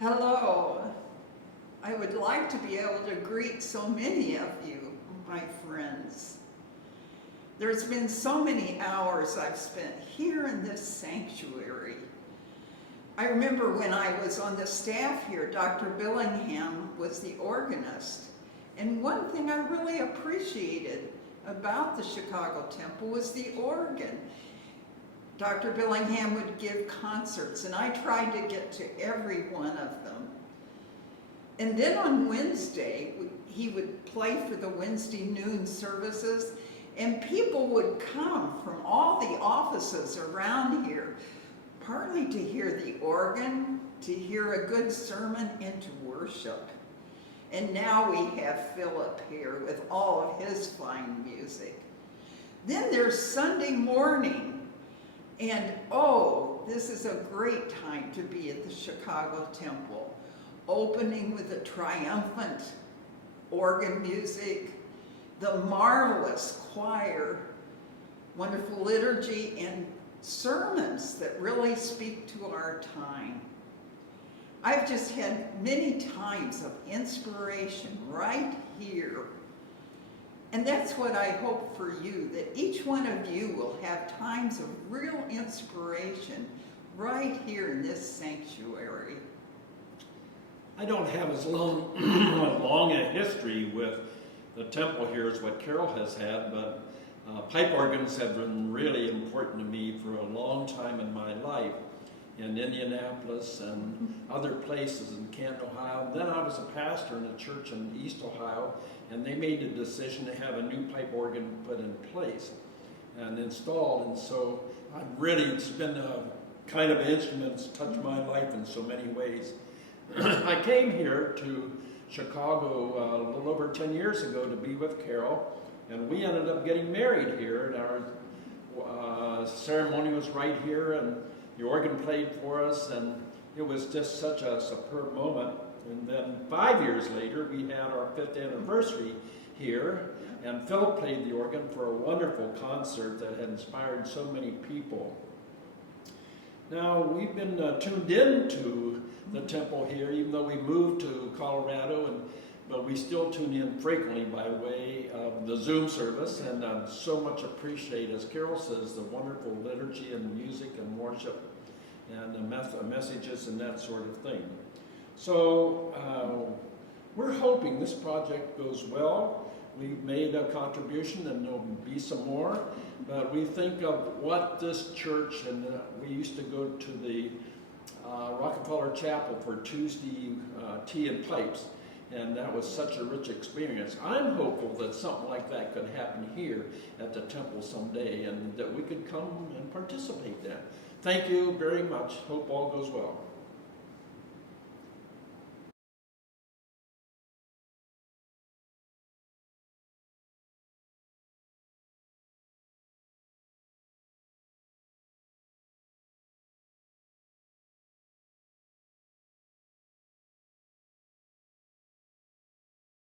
Hello. I would like to be able to greet so many of you, my friends. There's been so many hours I've spent here in this sanctuary. I remember when I was on the staff here, Dr. Billingham was the organist. And one thing I really appreciated about the Chicago Temple was the organ. Dr. Billingham would give concerts, and I tried to get to every one of them. And then on Wednesday, he would play for the Wednesday noon services, and people would come from all the offices around here, partly to hear the organ, to hear a good sermon, and to worship. And now we have Philip here with all of his fine music. Then there's Sunday morning. And oh, this is a great time to be at the Chicago Temple, opening with the triumphant organ music, the marvelous choir, wonderful liturgy, and sermons that really speak to our time. I've just had many times of inspiration right here. And that's what I hope for you, that each one of you will have times of real inspiration right here in this sanctuary. I don't have as long a history with the temple here as what Carol has had, but pipe organs have been really important to me for a long time in my life, in Indianapolis and other places in Canton, Ohio. Then I was a pastor in a church in East Ohio, and they made the decision to have a new pipe organ put in place and installed. And so it's been a kind of instrument that's touched my life in so many ways. I came here to Chicago a little over 10 years ago to be with Carol, and we ended up getting married here, and our ceremony was right here, and the organ played for us, and it was just such a superb moment. And then 5 years later, we had our 5th anniversary here, and Philip played the organ for a wonderful concert that had inspired so many people. Now, we've been tuned in to the temple here, even though we moved to Colorado, but we still tune in frequently by way of the Zoom service, and so much appreciate, as Carol says, the wonderful liturgy and music and worship and the messages and that sort of thing. So we're hoping this project goes well. We've made a contribution, and there'll be some more, but we think of what this church, and we used to go to the Rockefeller Chapel for Tuesday tea and pipes, and that was such a rich experience. I'm hopeful that something like that could happen here at the temple someday, and that we could come and participate in that. Thank you very much. Hope all goes well.